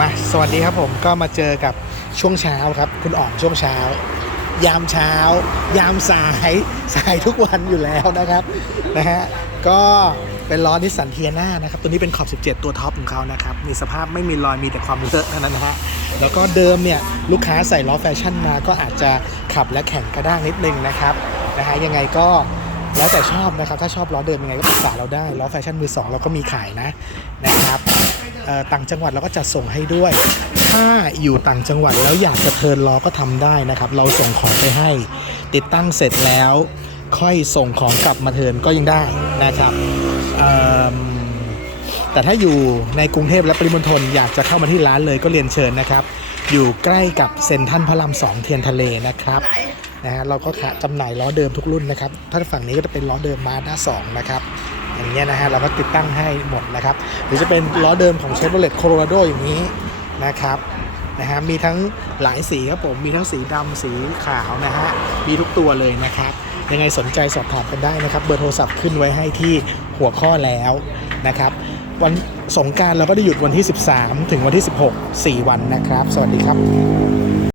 มาสวัสดีครับผมก็มาเจอกับช่วงเช้าครับ คุณอ่องช่วงเช้า ยามเช้า ยามสายสายทุกวันอยู่แล้วนะครับนะฮะก็เป็นล้อนิสสันเทียนานะครับตัวนี้เป็นขอบ 17 ตัวท็อปของเขานะครับมีสภาพไม่มีรอยมีแต่ความเลอะเท่านั้นนะฮะแล้วก็เดิมเนี่ยลูกค้าใส่ล้อแฟชั่นมาก็อาจจะขับและแข่งกระด้างนิดนึงนะครับนะฮะยังไงก็แล้วแต่ชอบนะครับ ถ้าชอบล้อเดิมยังไงก็ปรึกษาเราได้ล้อแฟชั่นมือสองเราก็มีขายนะนะครับ ต่างจังหวัดเราก็จัดส่งให้ด้วย ถ้าอยู่ต่างจังหวัดแล้วอยากจะเทินล้อก็ทำได้นะครับ เราส่งของไปให้ ติดตั้งเสร็จแล้ว ค่อยส่งของกลับมาเทินก็ยังได้นะครับแต่ถ้าอยู่ในกรุงเทพและปริมณฑลอยากจะเข้ามาที่ร้านเลยก็เรียนเชิญนะครับ อยู่ใกล้กับเซ็นทรัลพระรามสองเทียนทะเลนะครับ นะฮะเราก็ขายจำหน่ายล้อเดิมทุกรุ่นนะครับถ้าฝั่งนี้ก็จะเป็นล้อเดิมมาด้าสองนะครับอย่างเงี้ยนะฮะเราก็ติดตั้งให้หมดนะครับ หรือจะเป็นล้อเดิมของเชฟโรเลตโคโลราโดอย่างนี้นะครับนะฮะมีทั้งหลายสีครับผมมีทั้งสีดำสีขาวนะฮะมีทุกตัวเลยนะครับยังไงสนใจสอบถามกันได้นะครับ เบอร์โทรศัพท์ขึ้นไว้ให้ที่หัวข้อแล้วนะครับวันสงการเราก็ได้หยุดวันที่ 13 ถึงวันที่ 16 4 วันนะครับ สวัสดีครับ